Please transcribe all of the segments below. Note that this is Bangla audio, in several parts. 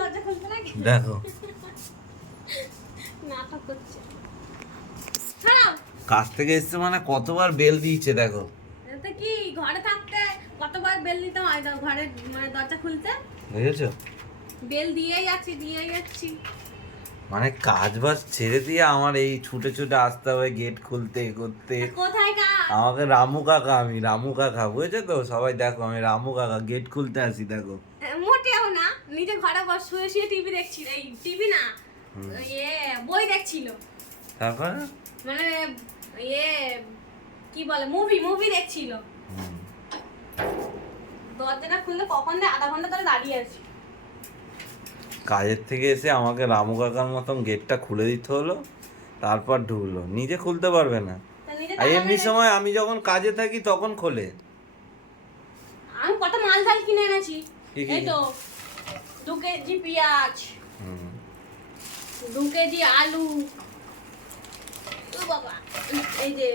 লজ্জা খুলতে লাগে দেখো নাটক করছে ছাড়াও কাছ থেকে এসছে মানে কতবার বেল দিয়েছে দেখো। এটা কি ঘরে থাকতে কতবার বেল দিতে হয় ঘরে মানে দরজা খুলতে বুঝেছো? বেল দিয়েই যাচ্ছি মানে কাজ বাজ ছেড়ে দিয়ে আমার এই ছুটে ছুটে আসতে হবে গেট খুলতে করতে। কোথায় কাজ আমাকে আমি রামু কাকা, বুঝেছো তো? সবাই দেখো আমি রামু কাকা, গেট খুলতে আসি দেখো। মোটেও না, নিজে ঘরে বসে শুয়ে শুয়ে টিভি দেখছিল, এই টিভি না বই দেখছিল, তারপর মানে কি বলে মুভি দেখছিল। দরজাটা খুললে কখন আধা ঘন্টা ধরে দাঁড়িয়ে আছি। কাজের থেকে এসে আমাকে রামু কাকার মতন গেটটা খুলে দিতে হলো, তারপর ঢুকলো। নিজে খুলতে পারবে না। আর এমনি সময় আমি যখন কাজে থাকি তখন খোলে। আমি কত মাল ঝাল কিনে এনেছি, এই তো 2 কেজি পেঁয়াজ, 2 কেজি আলু, ও বাবা এই যে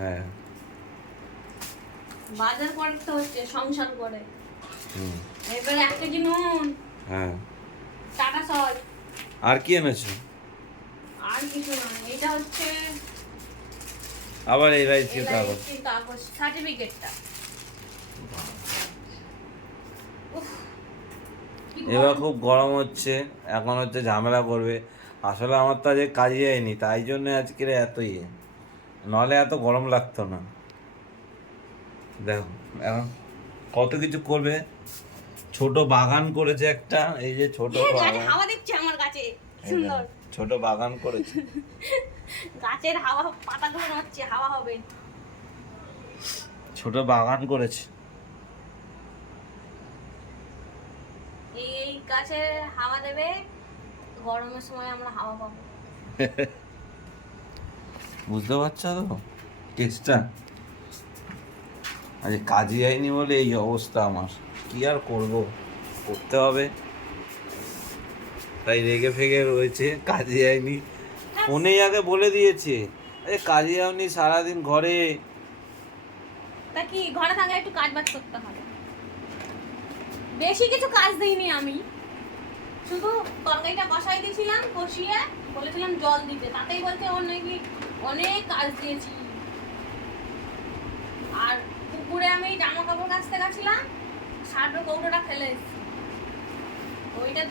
হ্যাঁ বাজার করতে হচ্ছে সংসার করে। এবারে 1 কেজি নুন, হ্যাঁ টাটা সল। আর কি এনেছো? আর কিছু না, এটা হচ্ছে আবার এলআইসির কাগজ, কাগজ সার্টিফিকেটটা। এবার খুব গরম হচ্ছে, এখন হচ্ছে ঝামেলা করবে। আসলে আমার তো আজকে কাজে যায়নি, তাই জন্য আজকে এত নাহলে এত গরম লাগতো না। দেখো এখন কত কিছু করবে। ছোট বাগান করেছে একটা, এই যে ছোট বাগান, হাওয়া দিচ্ছে আমার গাছে সুন্দর ছোট বাগান করেছে। গাছের হাওয়া, পাতাগুলো নড়ছে, হাওয়া হবে। ছোট বাগান করেছে। এই গাছে হাওয়া দেবে, গরমের সময় আমরা হাওয়া পাবো। বুঝতে পারছো তো কেসটা? আজ কাজে যায়নি বলে এই অবস্থা আমার, কি আর করব, করতে হবে। তাই রেগে ফেগে রয়েছে, কাজে যায়নি। ফোনেই আগে বলে দিয়েছে, আরে কাজে যাওনি সারাদিন ঘরে। তা কি ঘরে থাকলে একটু কাজ বাজ করতে হবে, বেশি কিছু কাজ দিইনি আমি, শুধু তরকারিটা বসাই দিয়েছিলাম, কষিয়ে বলেছিলাম জল দিতে, তাতেই বলছে ওর নাকি অনেক কাজ দিয়েছি। আর পুকুরে আমি জামা কাপড় কাচতে গেছিলাম, শার্টের কৌটোটা ফেলে এসেছি, ওইটা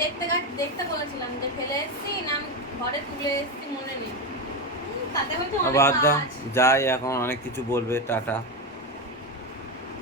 দেখতে বলেছিলাম যে ফেলে এসেছি না ঘরে তুলে এসেছি মনে নেই। তাতে হয়তো অনেক বাদ দাও, কাজ। যাই, এখন অনেক কিছু বলবে। টাটা।